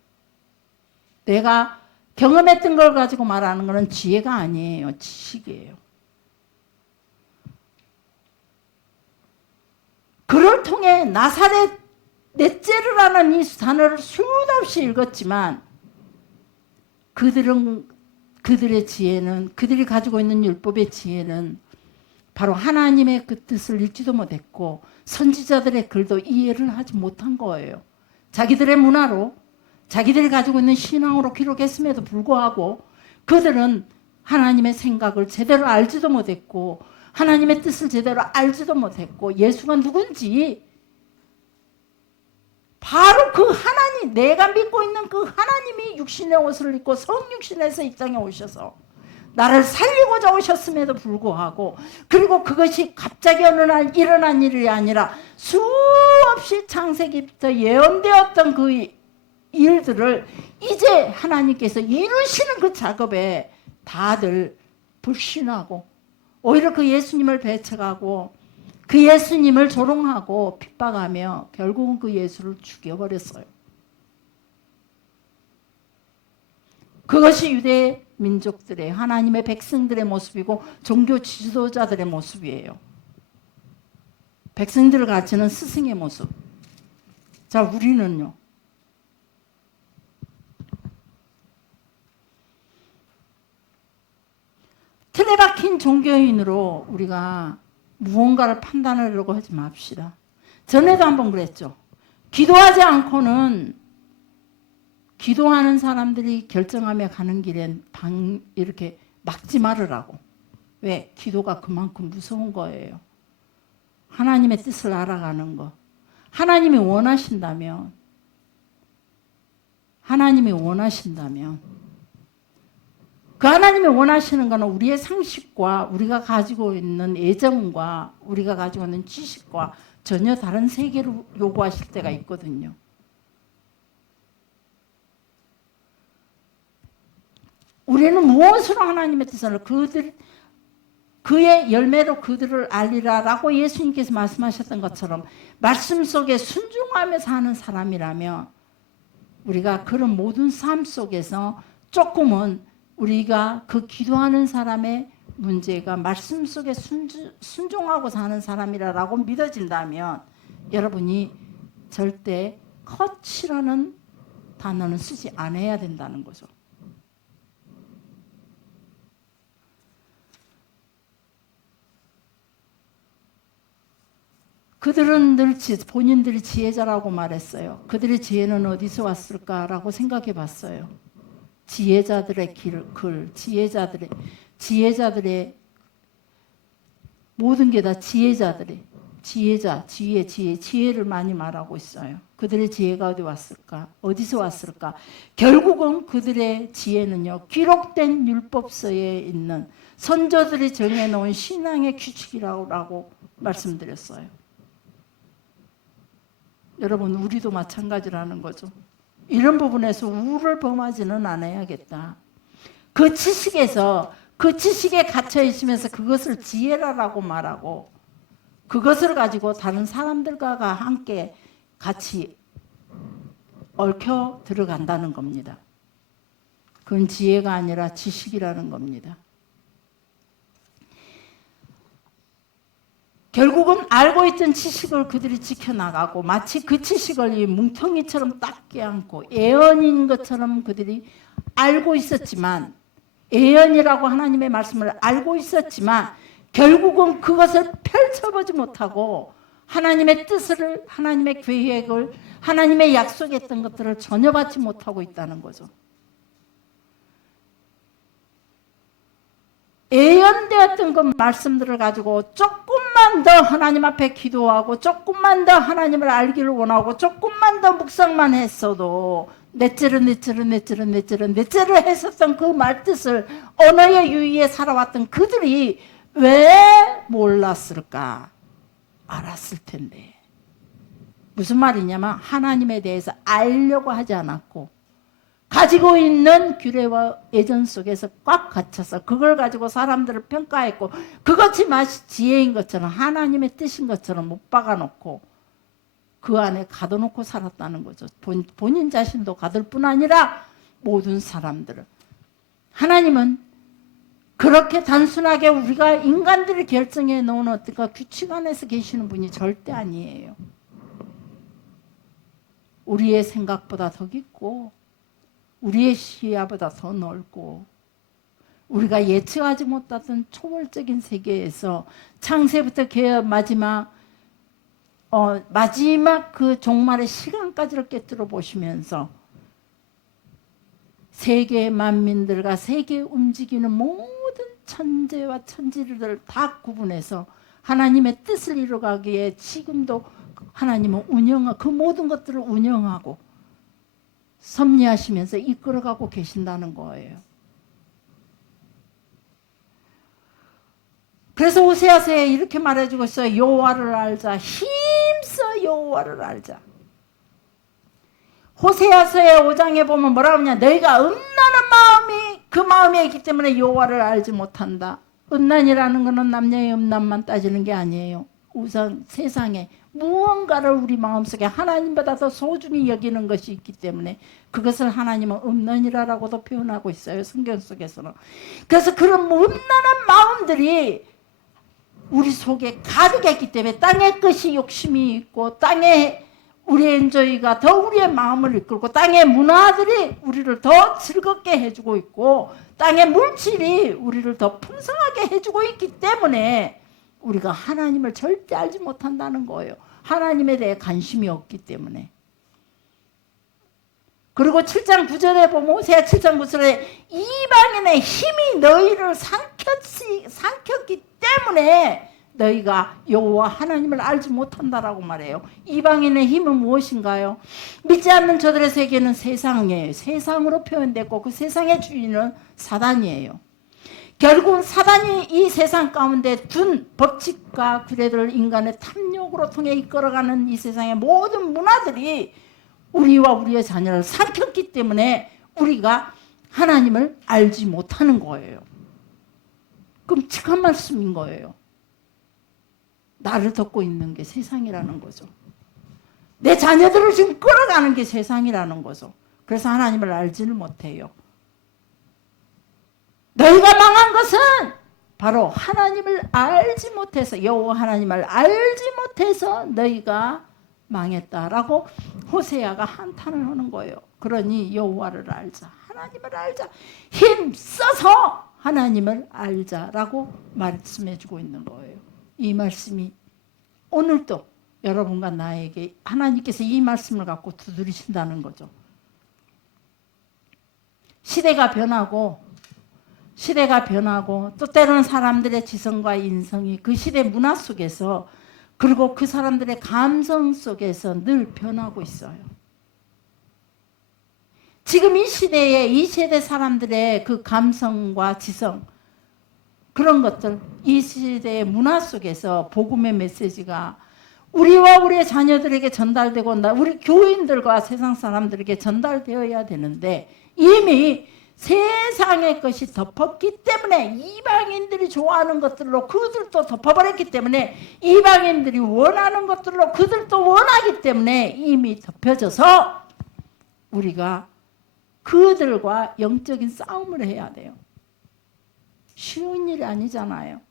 내가 경험했던 걸 가지고 말하는 거는 지혜가 아니에요. 지식이에요. 그를 통해 나사렛 넷째라는 이 단어를 수도 없이 읽었지만 그들의 지혜는, 그들이 가지고 있는 율법의 지혜는 바로 하나님의 그 뜻을 읽지도 못했고 선지자들의 글도 이해를 하지 못한 거예요. 자기들의 문화로, 자기들이 가지고 있는 신앙으로 기록했음에도 불구하고 그들은 하나님의 생각을 제대로 알지도 못했고 하나님의 뜻을 제대로 알지도 못했고 예수가 누군지, 바로 그 하나님, 내가 믿고 있는 그 하나님이 육신의 옷을 입고 성육신에서 이 땅에 오셔서 나를 살리고자 오셨음에도 불구하고, 그리고 그것이 갑자기 어느 날 일어난 일이 아니라 수없이 창세기부터 예언되었던 그 일들을 이제 하나님께서 이루시는 그 작업에 다들 불신하고 오히려 그 예수님을 배척하고 그 예수님을 조롱하고 핍박하며 결국은 그 예수를 죽여버렸어요. 그것이 유대 민족들의 하나님의 백성들의 모습이고 종교 지도자들의 모습이에요. 백성들을 가르치는 스승의 모습. 자, 우리는요. 틀에 박힌 종교인으로 우리가 무언가를 판단하려고 하지 맙시다. 전에도 한번 그랬죠. 기도하지 않고는 기도하는 사람들이 결정하며 가는 길엔 이렇게 막지 말으라고. 왜? 기도가 그만큼 무서운 거예요. 하나님의 뜻을 알아가는 거. 하나님이 원하신다면 그 하나님이 원하시는 것은 우리의 상식과 우리가 가지고 있는 애정과 우리가 가지고 있는 지식과 전혀 다른 세계를 요구하실 때가 있거든요. 우리는 무엇으로 하나님의 뜻을 그의 열매로 그들을 알리라라고 예수님께서 말씀하셨던 것처럼 말씀 속에 순종하며 사는 사람이라면 우리가 그런 모든 삶 속에서 조금은 우리가 그 기도하는 사람의 문제가 말씀 속에 순종하고 사는 사람이라고 믿어진다면 여러분이 절대 컷이라는 단어는 쓰지 않아야 된다는 거죠. 그들은 늘 본인들이 지혜자라고 말했어요. 그들의 지혜는 어디서 왔을까라고 생각해 봤어요. 지혜자들의 글, 지혜자들의 모든 게 다 지혜자들의 지혜를 많이 말하고 있어요. 그들의 지혜가 어디 왔을까? 어디서 왔을까? 결국은 그들의 지혜는요, 기록된 율법서에 있는 선조들이 정해놓은 신앙의 규칙이라고 말씀드렸어요. 여러분, 우리도 마찬가지라는 거죠. 이런 부분에서 우를 범하지는 않아야겠다. 그 지식에 갇혀 있으면서 그것을 지혜라고 말하고 그것을 가지고 다른 사람들과 함께 같이 얽혀 들어간다는 겁니다. 그건 지혜가 아니라 지식이라는 겁니다. 결국은 알고 있던 지식을 그들이 지켜나가고 마치 그 지식을 이 뭉텅이처럼 딱 껴안고 예언인 것처럼 그들이 알고 있었지만, 예언이라고 하나님의 말씀을 알고 있었지만 결국은 그것을 펼쳐보지 못하고 하나님의 뜻을, 하나님의 계획을, 하나님의 약속했던 것들을 전혀 받지 못하고 있다는 거죠. 예언되었던 그 말씀들을 가지고 조금만 더 하나님 앞에 기도하고 조금만 더 하나님을 알기를 원하고 조금만 더 묵상만 했어도 넷째를 했었던 그 말뜻을 언어의 유의에 살아왔던 그들이 왜 몰랐을까? 알았을 텐데. 무슨 말이냐면 하나님에 대해서 알려고 하지 않았고 가지고 있는 규례와 예전 속에서 꽉 갇혀서 그걸 가지고 사람들을 평가했고 그것이 마치 지혜인 것처럼 하나님의 뜻인 것처럼 못 박아놓고 그 안에 가둬놓고 살았다는 거죠. 본인 자신도 가둘 뿐 아니라 모든 사람들을. 하나님은 그렇게 단순하게 우리가 인간들을 결정해 놓은 어떤 규칙 안에서 계시는 분이 절대 아니에요. 우리의 생각보다 더 깊고 우리의 시야보다 더 넓고 우리가 예측하지 못했던 초월적인 세계에서 창세부터 개업 마지막 그 종말의 시간까지를 깨뜨려 보시면서 세계 만민들과 세계 움직이는 모든 천재와 천지를 다 구분해서 하나님의 뜻을 이루가기에 지금도 하나님은 그 모든 것들을 운영하고 섭리하시면서 이끌어가고 계신다는 거예요. 그래서 호세아서에 이렇게 말해주고 있어요. 여호와를 알자. 힘써 여호와를 알자. 호세아서의 5장에 보면 뭐라고 하냐. 너희가 음란한 마음이 그 마음에 있기 때문에 여호와를 알지 못한다. 음란이라는 것은 남녀의 음란만 따지는 게 아니에요. 우선 세상에 무언가를 우리 마음속에 하나님보다 더 소중히 여기는 것이 있기 때문에 그것을 하나님은 없느니라라고도 표현하고 있어요. 성경 속에서는. 그래서 그런 없나는 마음들이 우리 속에 가득했기 때문에 땅의 것이 욕심이 있고 땅에 우리의 엔조이가 더 우리의 마음을 이끌고 땅의 문화들이 우리를 더 즐겁게 해주고 있고 땅의 물질이 우리를 더 풍성하게 해주고 있기 때문에 우리가 하나님을 절대 알지 못한다는 거예요. 하나님에 대해 관심이 없기 때문에. 그리고 7장 9절에 보면 호세아 7장 9절에 이방인의 힘이 너희를 삼켰기 때문에 너희가 여호와 하나님을 알지 못한다라고 말해요. 이방인의 힘은 무엇인가요? 믿지 않는 저들의 세계는 세상이에요. 세상으로 표현됐고 그 세상의 주인은 사단이에요. 결국은 사단이 이 세상 가운데 둔 법칙과 규례들을 인간의 탐욕으로 통해 이끌어가는 이 세상의 모든 문화들이 우리와 우리의 자녀를 삼켰기 때문에 우리가 하나님을 알지 못하는 거예요. 끔찍한 말씀인 거예요. 나를 덮고 있는 게 세상이라는 거죠. 내 자녀들을 지금 끌어가는 게 세상이라는 거죠. 그래서 하나님을 알지를 못해요. 너희가 망한 것은 바로 하나님을 알지 못해서 여호와 하나님을 알지 못해서 너희가 망했다라고 호세아가 한탄을 하는 거예요. 그러니 여호와를 알자, 하나님을 알자, 힘써서 하나님을 알자라고 말씀해주고 있는 거예요. 이 말씀이 오늘도 여러분과 나에게 하나님께서 이 말씀을 갖고 두드리신다는 거죠. 시대가 변하고 또 때로는 사람들의 지성과 인성이 그 시대 문화 속에서 그리고 그 사람들의 감성 속에서 늘 변하고 있어요. 지금 이 시대에 이 세대 사람들의 그 감성과 지성 그런 것들 이 시대의 문화 속에서 복음의 메시지가 우리와 우리의 자녀들에게 전달되고 우리 교인들과 세상 사람들에게 전달되어야 되는데 이미 세상의 것이 덮었기 때문에 이방인들이 좋아하는 것들로 그들도 덮어버렸기 때문에 이방인들이 원하는 것들로 그들도 원하기 때문에 이미 덮여져서 우리가 그들과 영적인 싸움을 해야 돼요. 쉬운 일이 아니잖아요.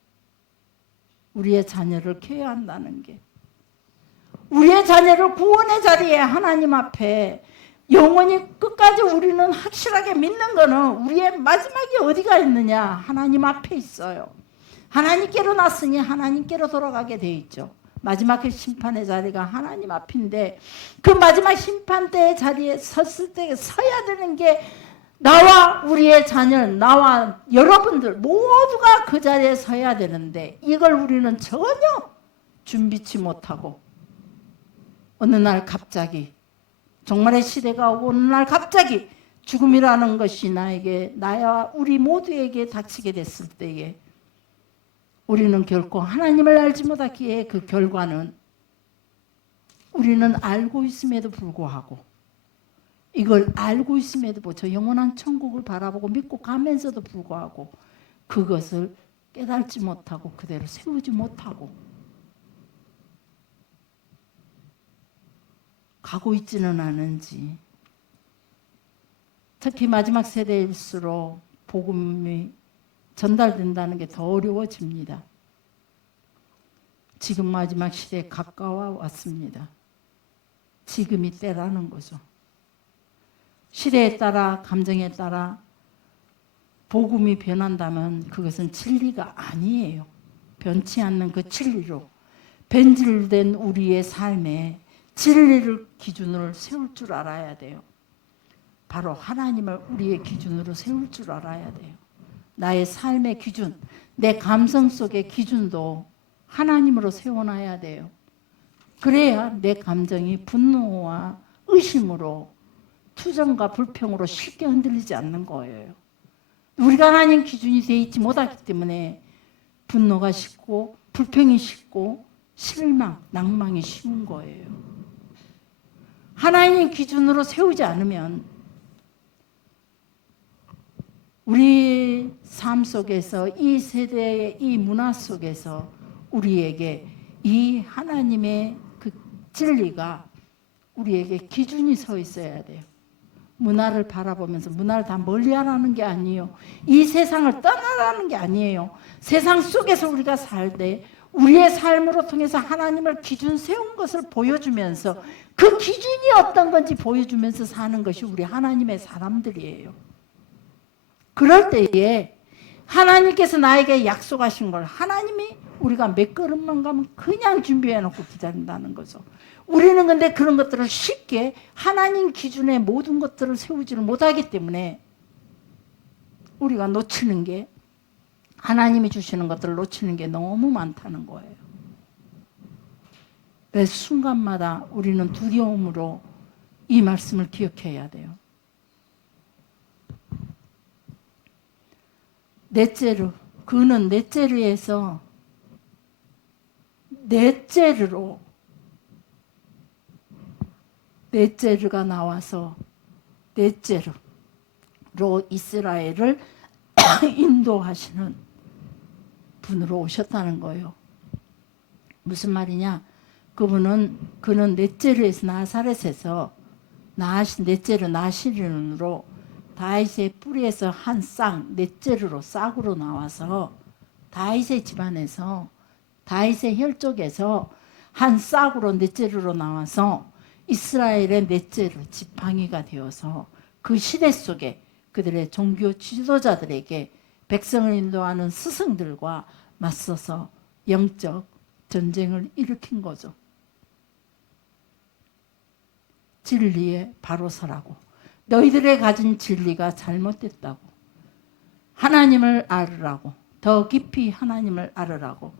우리의 자녀를 케어한다는 게. 우리의 자녀를 구원의 자리에 하나님 앞에 영원히 끝까지 우리는 확실하게 믿는 거는 우리의 마지막이 어디가 있느냐? 하나님 앞에 있어요. 하나님께로 났으니 하나님께로 돌아가게 돼 있죠. 마지막 심판의 자리가 하나님 앞인데 그 마지막 심판대의 자리에 섰을 때 서야 되는 게 나와 우리의 자녀, 나와 여러분들 모두가 그 자리에 서야 되는데 이걸 우리는 전혀 준비치 못하고 어느 날 갑자기 정말의 시대가 오고 어느 날 갑자기 죽음이라는 것이 나와 우리 모두에게 닥치게 됐을 때에 우리는 결코 하나님을 알지 못하기에 그 결과는 우리는 알고 있음에도 불구하고 이걸 알고 있음에도 불구하고 저 영원한 천국을 바라보고 믿고 가면서도 불구하고 그것을 깨달지 못하고 그대로 세우지 못하고 가고 있지는 않은지 특히 마지막 세대일수록 복음이 전달된다는 게 더 어려워집니다. 지금 마지막 시대에 가까워 왔습니다. 지금이 때라는 거죠. 시대에 따라 감정에 따라 복음이 변한다면 그것은 진리가 아니에요. 변치 않는 그 진리로 변질된 우리의 삶에 진리를 기준으로 세울 줄 알아야 돼요. 바로 하나님을 우리의 기준으로 세울 줄 알아야 돼요. 나의 삶의 기준, 내 감성 속의 기준도 하나님으로 세워놔야 돼요. 그래야 내 감정이 분노와 의심으로 투정과 불평으로 쉽게 흔들리지 않는 거예요. 우리가 하나님 기준이 되어 있지 못하기 때문에 분노가 쉽고 불평이 쉽고 실망, 낭망이 쉬운 거예요. 하나님 기준으로 세우지 않으면 우리 삶 속에서 이 세대의 이 문화 속에서 우리에게 이 하나님의 그 진리가 우리에게 기준이 서 있어야 돼요. 문화를 바라보면서 문화를 다 멀리하라는 게 아니에요. 이 세상을 떠나라는 게 아니에요. 세상 속에서 우리가 살 때 우리의 삶으로 통해서 하나님을 기준 세운 것을 보여주면서 그 기준이 어떤 건지 보여주면서 사는 것이 우리 하나님의 사람들이에요. 그럴 때에 하나님께서 나에게 약속하신 걸 하나님이 우리가 몇 걸음만 가면 그냥 준비해 놓고 기다린다는 거죠. 우리는 근데 그런 것들을 쉽게 하나님 기준의 모든 것들을 세우지를 못하기 때문에 우리가 놓치는 게 하나님이 주시는 것들을 놓치는 게 너무 많다는 거예요. 매 순간마다 우리는 두려움으로 이 말씀을 기억해야 돼요. 넷째로, 그는 넷째르에서 넷째르가 나와서 넷째로 이스라엘을 인도하시는 분으로 오셨다는 거예요. 무슨 말이냐? 그는 넷째르에서 나사렛에서 넷째르 나시린으로 다윗의 뿌리에서 한 쌍 넷째르로 싹으로 나와서 다윗의 집안에서 다윗의 혈족에서 한 싹으로 넷째르로 나와서 이스라엘의 넷째르 지팡이가 되어서 그 시대 속에 그들의 종교 지도자들에게 백성을 인도하는 스승들과 맞서서 영적 전쟁을 일으킨 거죠. 진리에 바로 서라고. 너희들의 가진 진리가 잘못됐다고. 하나님을 알으라고. 더 깊이 하나님을 알으라고.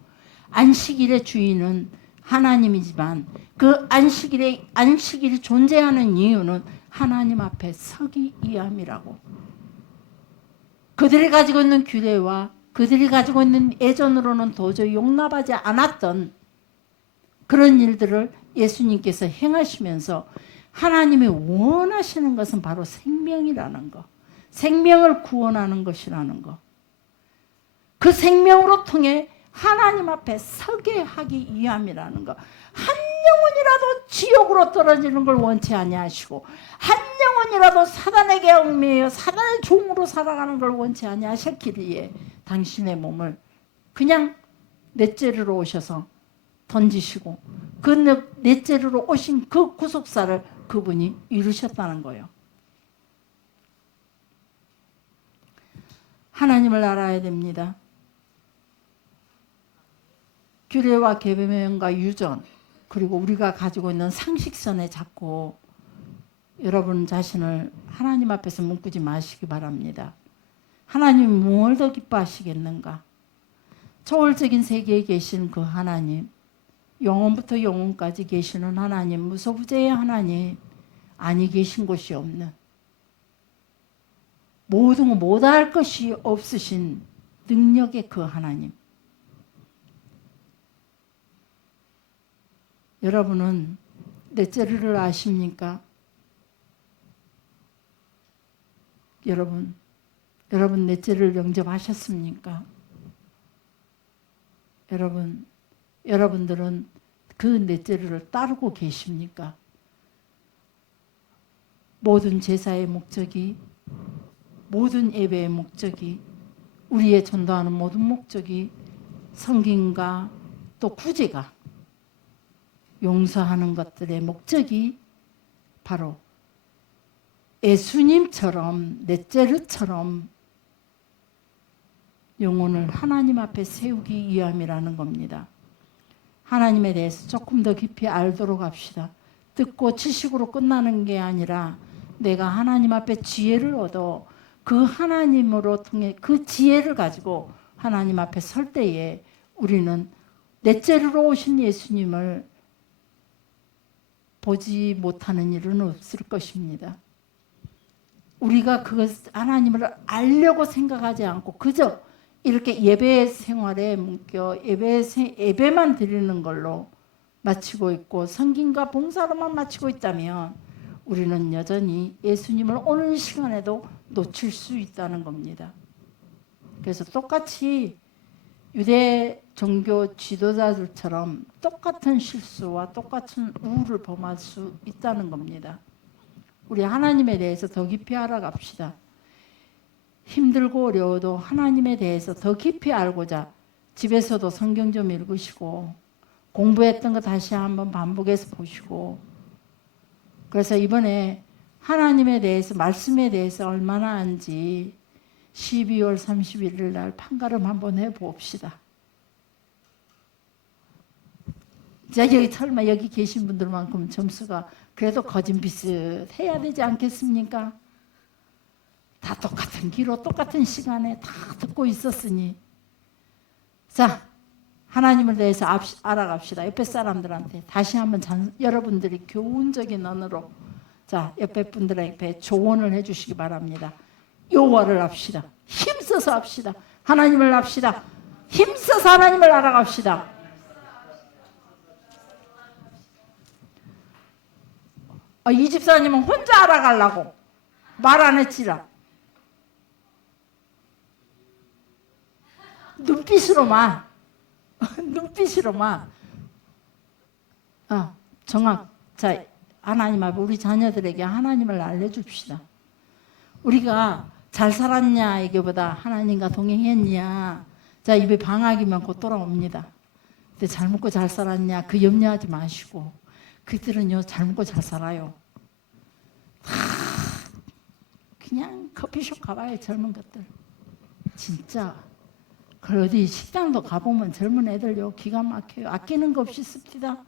안식일의 주인은 하나님이지만 그 안식일이 존재하는 이유는 하나님 앞에 서기 위함이라고. 그들이 가지고 있는 규례와 그들이 가지고 있는 예전으로는 도저히 용납하지 않았던 그런 일들을 예수님께서 행하시면서 하나님이 원하시는 것은 바로 생명이라는 것. 생명을 구원하는 것이라는 것. 그 생명으로 통해 하나님 앞에 서게 하기 위함이라는 것. 한 영혼이라도 지옥으로 떨어지는 걸 원치 아니하시고 한 영혼이라도 사단에게 얽매여 사단의 종으로 살아가는 걸 원치 아니하셨기에 당신의 몸을 그냥 넷째르로 오셔서 던지시고 그 넷째르로 오신 그 구속사를 그분이 이루셨다는 거예요. 하나님을 알아야 됩니다. 규례와 계명과 유전 그리고 우리가 가지고 있는 상식선에 자꾸 여러분 자신을 하나님 앞에서 묶지 마시기 바랍니다. 하나님이 뭘 더 기뻐하시겠는가? 초월적인 세계에 계신 그 하나님, 영원부터 영원까지 계시는 하나님, 무소부재의 하나님, 아니 계신 곳이 없는 모든 거 못할 것이 없으신 능력의 그 하나님. 여러분은 넷째를 아십니까? 여러분 넷째를 영접하셨습니까? 여러분들은 그 넷째를 따르고 계십니까? 모든 제사의 목적이, 모든 예배의 목적이, 우리의 전도하는 모든 목적이 성김과 또 구제가 용서하는 것들의 목적이 바로 예수님처럼 넷째르처럼 영혼을 하나님 앞에 세우기 위함이라는 겁니다. 하나님에 대해서 조금 더 깊이 알도록 합시다. 듣고 지식으로 끝나는 게 아니라 내가 하나님 앞에 지혜를 얻어 그 하나님으로 통해 그 지혜를 가지고 하나님 앞에 설 때에 우리는 넷째르로 오신 예수님을 보지 못하는 일은 없을 것입니다. 우리가 그 하나님을 알려고 생각하지 않고 그저 이렇게 예배 생활에 묶여 예배만 드리는 걸로 마치고 있고 성김과 봉사로만 마치고 있다면 우리는 여전히 예수님을 오늘 시간에도 놓칠 수 있다는 겁니다. 그래서 똑같이 유대 종교 지도자들처럼 똑같은 실수와 똑같은 우를 범할 수 있다는 겁니다. 우리 하나님에 대해서 더 깊이 알아갑시다. 힘들고 어려워도 하나님에 대해서 더 깊이 알고자 집에서도 성경 좀 읽으시고 공부했던 거 다시 한번 반복해서 보시고, 그래서 이번에 하나님에 대해서, 말씀에 대해서 얼마나 안지 12월 31일 날 판가름 한번 해봅시다. 여기 설마 여기 계신 분들만큼 점수가 그래도 거짓비슷해야 되지 않겠습니까? 다 똑같은 기로 똑같은 시간에 다 듣고 있었으니, 자, 하나님을 대해서 알아갑시다. 옆에 사람들한테 다시 한번 여러분들이 교훈적인 언어로, 자, 옆에 분들에게 조언을 해주시기 바랍니다. 요구를 합시다. 힘써서 합시다. 하나님을 합시다. 힘써서 하나님을 알아갑시다. 이 집사님은 혼자 알아가려고 말 안 했지라. 눈빛으로만 눈빛으로만 정확. 자, 하나님 앞에 우리 자녀들에게 하나님을 알려줍시다. 우리가 잘 살았냐 이게보다 하나님과 동행했냐. 자, 입에 방학이면 곧 돌아옵니다. 근데 잘 먹고 잘 살았냐 그 염려하지 마시고, 그들은요 잘 먹고 잘 살아요. 다 그냥 커피숍 가봐요. 젊은 것들 진짜. 그 어디 식당도 가보면 젊은 애들요 기가 막혀요. 아끼는 거 없이 씁니다.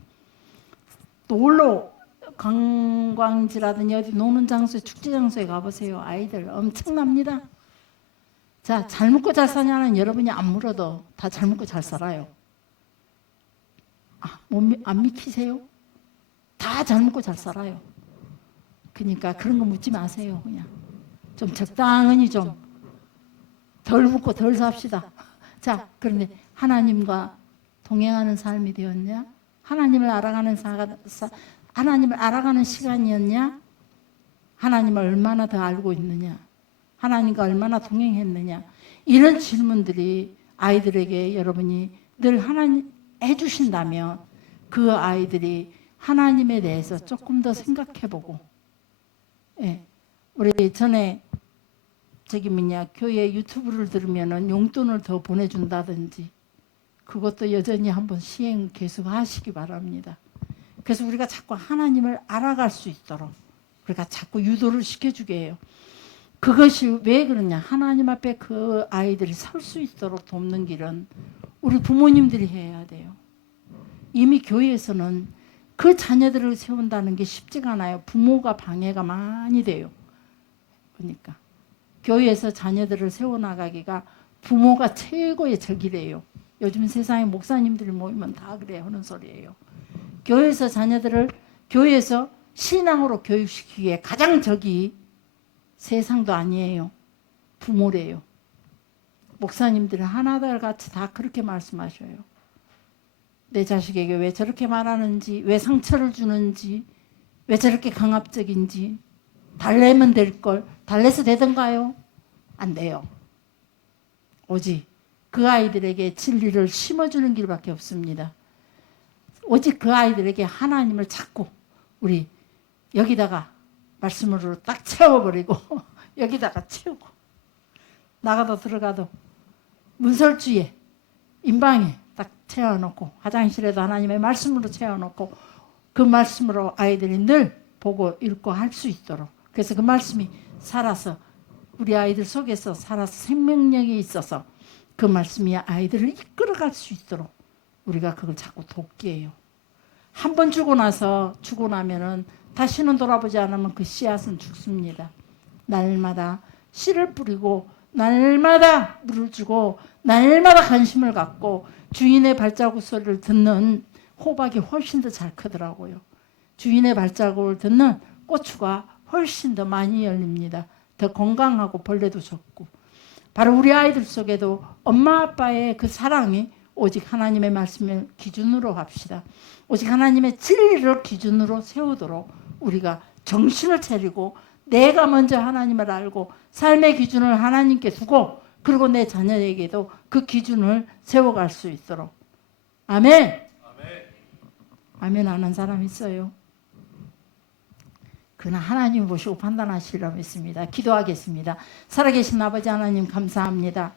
놀러 관광지라든지 어디 노는 장소에, 축제 장소에 가보세요. 아이들 엄청납니다. 자, 잘 먹고 잘 사냐는 여러분이 안 물어도 다 잘 먹고 잘 살아요. 안 믿기세요? 다 잘 먹고 잘 살아요. 그러니까 그런 거 묻지 마세요. 그냥 좀 적당히 좀 덜 먹고 덜 삽시다. 자, 그런데 하나님과 동행하는 삶이 되었냐? 하나님을 알아가는 하나님을 알아가는 시간이었냐? 하나님을 얼마나 더 알고 있느냐? 하나님과 얼마나 동행했느냐? 이런 질문들이 아이들에게 여러분이 늘 하나님 해주신다면 그 아이들이 하나님에 대해서 조금 더 생각해보고, 예, 우리 전에 교회 유튜브를 들으면은 용돈을 더 보내준다든지, 그것도 여전히 한번 시행 계속 하시기 바랍니다. 그래서 우리가 자꾸 하나님을 알아갈 수 있도록 우리가 자꾸 유도를 시켜주게 해요. 그것이 왜 그러냐? 하나님 앞에 그 아이들이 설 수 있도록 돕는 길은 우리 부모님들이 해야 돼요. 이미 교회에서는 그 자녀들을 세운다는 게 쉽지가 않아요. 부모가 방해가 많이 돼요. 그러니까 교회에서 자녀들을 세워나가기가 부모가 최고의 적이래요. 요즘 세상에 목사님들이 모이면 다 그래 하는 소리예요. 교회에서 자녀들을 교회에서 신앙으로 교육시키기에 가장 적이 세상도 아니에요. 부모래요. 목사님들은 하나같이 다 그렇게 말씀하셔요. 내 자식에게 왜 저렇게 말하는지, 왜 상처를 주는지, 왜 저렇게 강압적인지, 달래면 될 걸 달래서 되던가요? 안 돼요. 오직 그 아이들에게 진리를 심어주는 길밖에 없습니다. 오직 그 아이들에게 하나님을 찾고, 우리 여기다가 말씀으로 딱 채워버리고 여기다가 채우고, 나가도 들어가도 문설주에 인방에 딱 채워놓고, 화장실에도 하나님의 말씀으로 채워놓고, 그 말씀으로 아이들이 늘 보고 읽고 할 수 있도록, 그래서 그 말씀이 살아서 우리 아이들 속에서 살아서 생명력이 있어서 그 말씀이 아이들을 이끌어갈 수 있도록 우리가 그걸 자꾸 돕기예요. 한 번 주고 나면은 다시는 돌아보지 않으면 그 씨앗은 죽습니다. 날마다 씨를 뿌리고, 날마다 물을 주고, 날마다 관심을 갖고 주인의 발자국 소리를 듣는 호박이 훨씬 더 잘 크더라고요. 주인의 발자국을 듣는 고추가 훨씬 더 많이 열립니다. 더 건강하고 벌레도 적고. 바로 우리 아이들 속에도 엄마 아빠의 그 사랑이 오직 하나님의 말씀을 기준으로 합시다. 오직 하나님의 진리를 기준으로 세우도록 우리가 정신을 차리고, 내가 먼저 하나님을 알고 삶의 기준을 하나님께 두고 그리고 내 자녀에게도 그 기준을 세워갈 수 있도록. 아멘. 아멘 하는 사람 있어요? 그러나 하나님 보시고 판단하시리라 믿습니다. 기도하겠습니다. 살아계신 아버지 하나님 감사합니다.